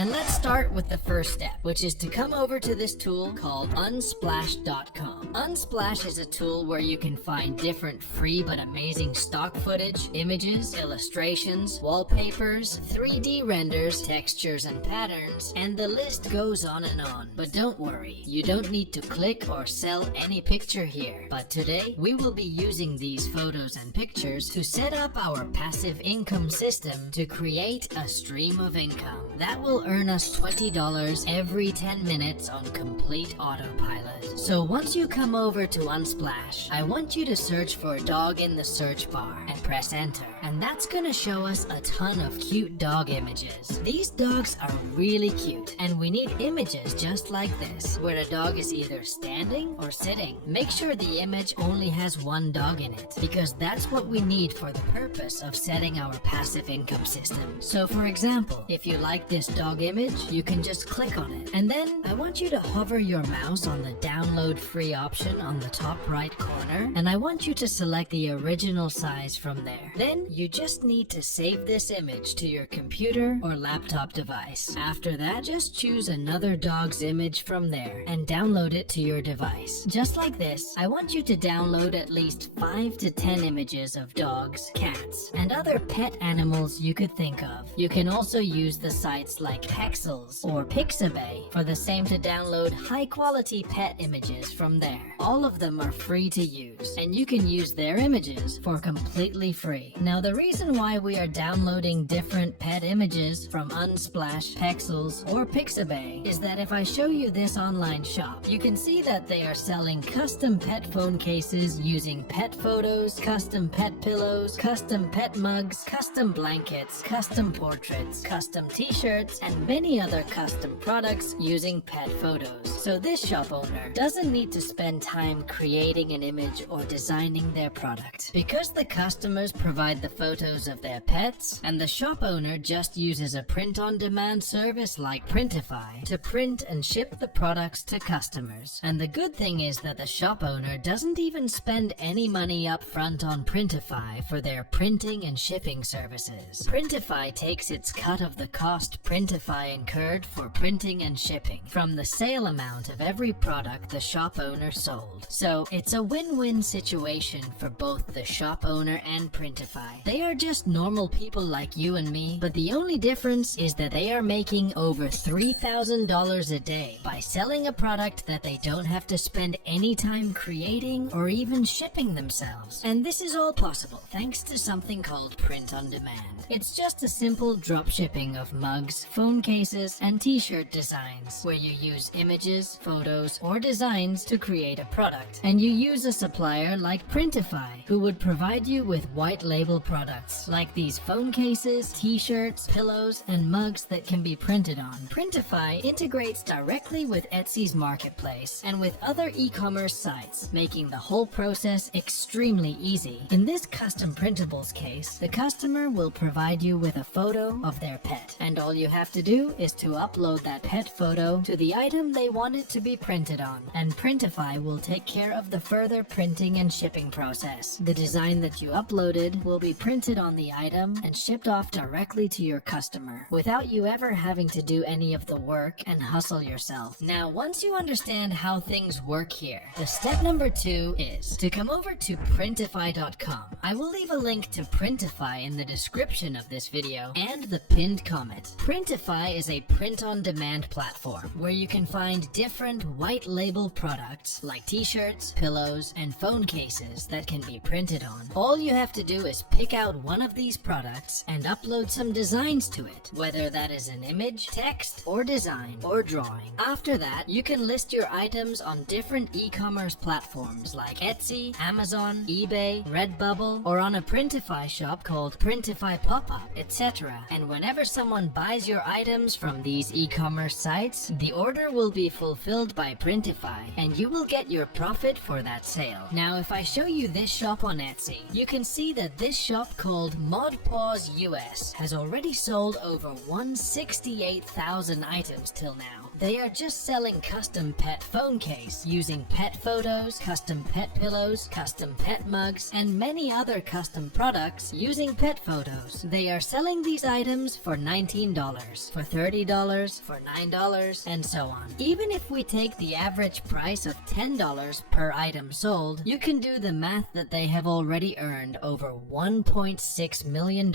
And let's start with the first step, which is to come over to this tool called unsplash.com. Unsplash is a tool where you can find different free but amazing stock footage, images, illustrations, wallpapers, 3D renders, textures and patterns, and the list goes on and on. But don't worry, you don't need to click or sell any picture here. But today, we will be using these photos and pictures to set up our passive income system to create a stream of income that will earn us $20 every 10 minutes on complete autopilot. So once you come over to Unsplash, I want you to search for a dog in the search bar and press enter. And that's gonna show us a ton of cute dog images. These dogs are really cute, and we need images just like this, where a dog is either standing or sitting. Make sure the image only has one dog in it, because that's what we need for the purpose of setting our passive income system. So for example, if you like this dog image, you can just click on it. And then I want you to hover your mouse on the download free option on the top right corner, and I want you to select the original size from there. Then you just need to save this image to your computer or laptop device. After that, just choose another dog's image from there and download it to your device. Just like this, I want you to download at least 5 to 10 images of dogs, cats, and other pet animals you could think of. You can also use the sites like Pexels or Pixabay for the same to download high-quality pet images from there. All of them are free to use, and you can use their images for completely free. Now, the reason why we are downloading different pet images from Unsplash, Pexels, or Pixabay is that if I show you this online shop, you can see that they are selling custom pet phone cases using pet photos, custom pet pillows, custom pet mugs, custom blankets, custom portraits, custom t-shirts, and many other custom products using pet photos. So this shop owner doesn't need to spend time creating an image or designing their product, because the customers provide the photos of their pets, and the shop owner just uses a print-on-demand service like Printify to print and ship the products to customers. And the good thing is that the shop owner doesn't even spend any money up front on Printify for their printing and shipping services. Printify takes its cut of the cost Printify incurred for printing and shipping from the sale amount of every product the shop owner sold. So it's a win-win situation for both the shop owner and Printify. They are just normal people like you and me, but the only difference is that they are making over $3,000 a day by selling a product that they don't have to spend any time creating or even shipping themselves. And this is all possible thanks to something called print on demand. It's just a simple drop shipping of mugs, phone cases, and t-shirt designs, where you use images, photos, or designs to create a product. And you use a supplier like Printify, who would provide you with white label products like these phone cases, t-shirts, pillows, and mugs that can be printed on. Printify integrates directly with Etsy's marketplace and with other e-commerce sites, making the whole process extremely easy. In this custom printables case, the customer will provide you with a photo of their pet, and all you have to do is to upload that pet photo to the item they want it to be printed on, and Printify will take care of the further printing and shipping process. The design that you uploaded will be printed on the item and shipped off directly to your customer, without you ever having to do any of the work and hustle yourself. Now, once you understand how things work here, the step number 2 is to come over to Printify.com. I will leave a link to Printify in the description of this video and the pinned comment. Printify is a print-on-demand platform where you can find different white label products like t-shirts, pillows, and phone cases that can be printed on. All you have to do is pick out one of these products and upload some designs to it, whether that is an image, text, or design, or drawing. After that, you can list your items on different e-commerce platforms like Etsy, Amazon, eBay, Redbubble, or on a Printify shop called Printify Pop-Up, etc. And whenever someone buys your items from these e-commerce sites, the order will be fulfilled by Printify, and you will get your profit for that sale. Now, if I show you this shop on Etsy, you can see that this shop called ModPaws US has already sold over 168,000 items till now. They are just selling custom pet phone case using pet photos, custom pet pillows, custom pet mugs, and many other custom products using pet photos. They are selling these items for $19, for $30, for $9, and so on. Even if we take the average price of $10 per item sold, you can do the math that they have already earned over $1.6 million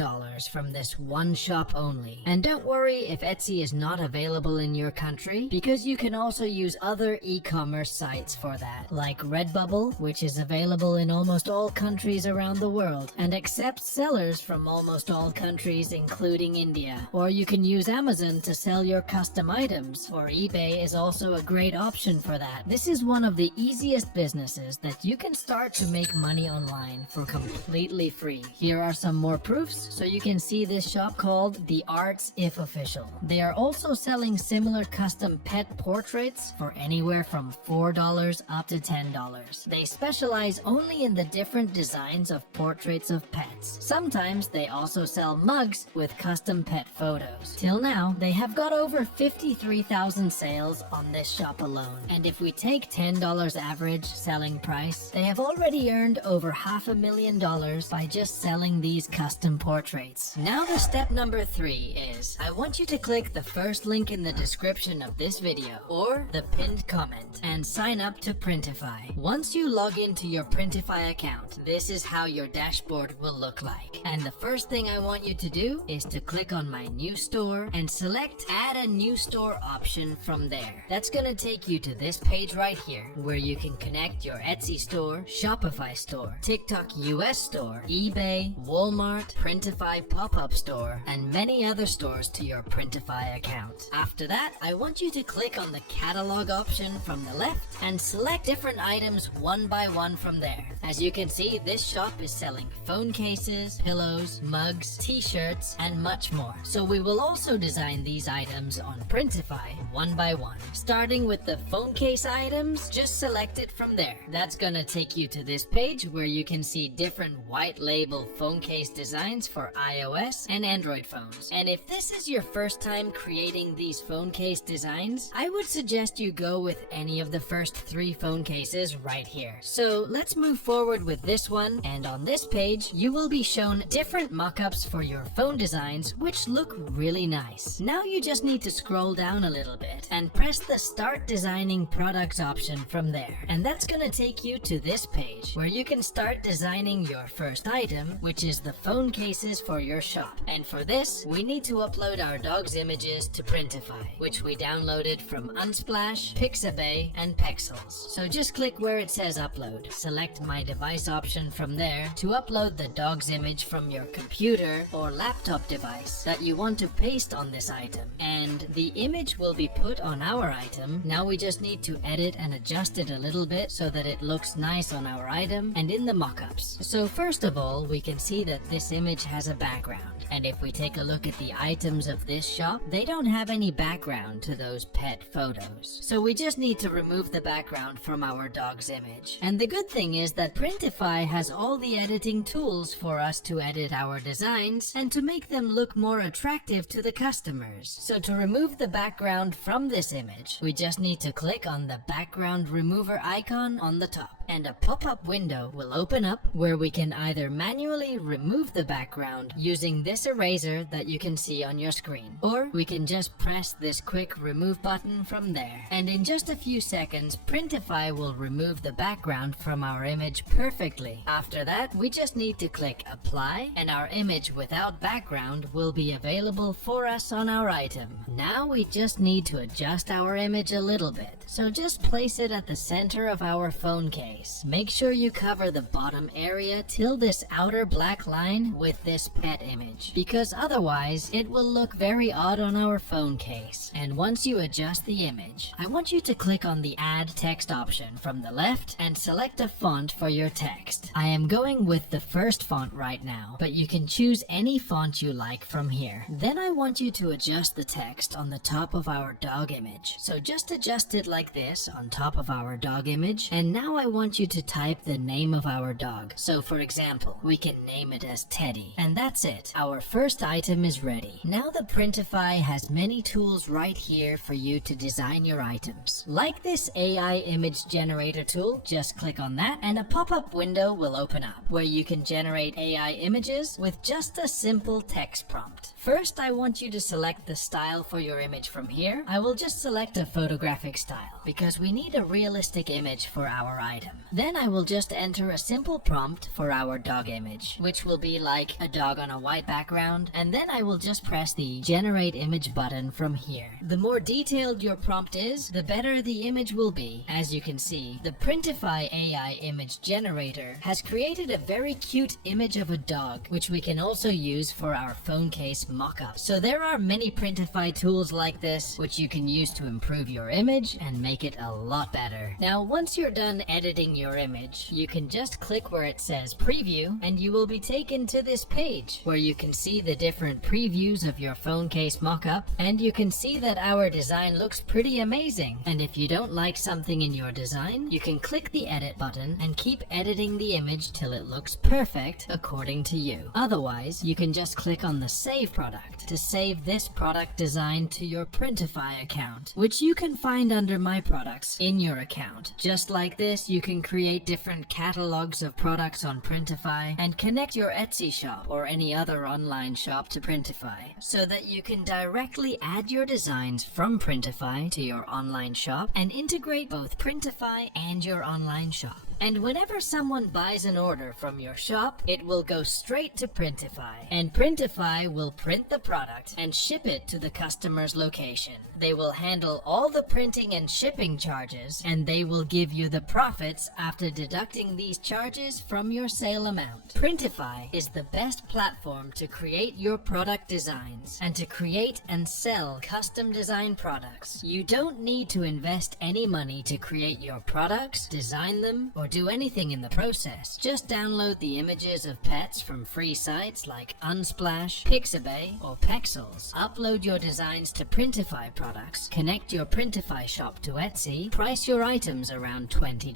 from this one shop only. And don't worry if Etsy is not available in your country, because you can also use other e-commerce sites for that, like Redbubble, which is available in almost all countries around the world and accepts sellers from almost all countries including India. Or you can use Amazon to sell your custom items, or eBay is also a great option for that. This is one of the easiest businesses that you can start to make money online for completely free. Here are some more proofs so you can see this shop called The Arts If Official. They are also selling similar custom pet portraits for anywhere from $4 up to $10. They specialize only in the different designs of portraits of pets. Sometimes they also sell mugs with custom pet photos. Till now, they have got over 53,000 sales on this shop alone. And if we take $10 average selling price, they have already earned over $500,000 by just selling these custom portraits. Now the step number 3 is, I want you to click the first link in the description of this video or the pinned comment and sign up to Printify. Once you log into your Printify account, this is how your dashboard will look like. And the first thing I want you to do is to click on my new store and select add a new store option from there. That's gonna take you to this page right here where you can connect your Etsy store, Shopify store, TikTok US store, eBay, Walmart, Printify pop-up store, and many other stores to your Printify account. After that, I want you to click on the catalog option from the left and select different items one by one from there. As you can see, this shop is selling phone cases, pillows, mugs, t-shirts, and much more. So we will also design these items on Printify one by one. Starting with the phone case items, just select it from there. That's gonna take you to this page where you can see different white label phone case designs for iOS and Android phones. And if this is your first time creating these phone case designs, I would suggest you go with any of the first 3 phone cases right here. So let's move forward with this one, and on this page you will be shown different mock-ups for your phone designs which look really nice. Now you just need to scroll down a little bit and press the Start Designing Products option from there. And that's gonna take you to this page where you can start designing your first item, which is the phone cases for your shop. And for this, we need to upload our dog's images to Printify, which we downloaded from Unsplash, Pixabay, and Pexels. So just click where it says upload. Select My Device option from there to upload the dog's image from your computer or laptop device that you want to paste on this item. And the image will be put on our item. Now we just need to edit and adjust it a little bit so that it looks nice on our item and in the mockups. So first of all, we can see that this image has a background. And if we take a look at the items of this shop, they don't have any background to those pet photos. So we just need to remove the background from our dog's image. And the good thing is that Printify has all the editing tools for us to edit our designs and to make them look more attractive to the customers. So to remove the background from this image, we just need to click on the background remover icon on the top. And a pop-up window will open up where we can either manually remove the background using this eraser that you can see on your screen, or we can just press this quick remove button from there. And in just a few seconds, Printify will remove the background from our image perfectly. After that, we just need to click apply and our image without background will be available for us on our item. Now we just need to adjust our image a little bit. So just place it at the center of our phone case. Make sure you cover the bottom area till this outer black line with this pet image, because otherwise it will look very odd on our phone case. And once you adjust the image, I want you to click on the add text option from the left and select a font for your text. I am going with the first font right now, but you can choose any font you like from here. Then I want you to adjust the text on the top of our dog image. So just adjust it like this on top of our dog image. And now I want want you to type the name of our dog. So for example, we can name it as Teddy. And that's it. Our first item is ready. Now the Printify has many tools right here for you to design your items. Like this AI image generator tool, just click on that and a pop-up window will open up where you can generate AI images with just a simple text prompt. First, I want you to select the style for your image from here. I will just select a photographic style because we need a realistic image for our item. Then I will just enter a simple prompt for our dog image, which will be like a dog on a white background, and then I will just press the generate image button from here. The more detailed your prompt is, the better the image will be. As you can see, the Printify AI image generator has created a very cute image of a dog, which we can also use for our phone case mock-up. So there are many Printify tools like this, which you can use to improve your image and make it a lot better. Now, once you're done editing your image, you can just click where it says preview, and you will be taken to this page where you can see the different previews of your phone case mock-up, and you can see that our design looks pretty amazing. And if you don't like something in your design, you can click the edit button and keep editing the image till it looks perfect according to you. Otherwise, you can just click on the save product to save this product design to your Printify account, which you can find under my products in your account. Just like this, you can create different catalogs of products on Printify and connect your Etsy shop or any other online shop to Printify so that you can directly add your designs from Printify to your online shop and integrate both Printify and your online shop. And whenever someone buys an order from your shop, it will go straight to Printify, and Printify will print the product and ship it to the customer's location. They will handle all the printing and shipping charges, and they will give you the profits after deducting these charges from your sale amount. Printify is the best platform to create your product designs and to create and sell custom design products. You don't need to invest any money to create your products, design them, or do anything in the process. Just download the images of pets from free sites like Unsplash, Pixabay, or Pexels. Upload your designs to Printify products, connect your Printify shop to Etsy, price your items around $20,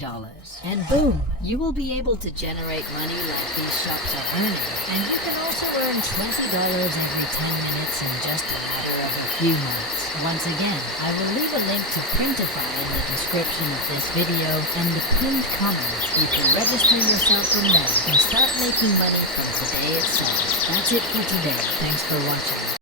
and boom, you will be able to generate money like these shops are earning. And you can also earn $20 every 10 minutes in just a matter of a few months. Once again, I will leave a link to Printify in the description of this video and the pinned comment. You can register yourself from there and start making money from today itself. That's it for today. Thanks for watching.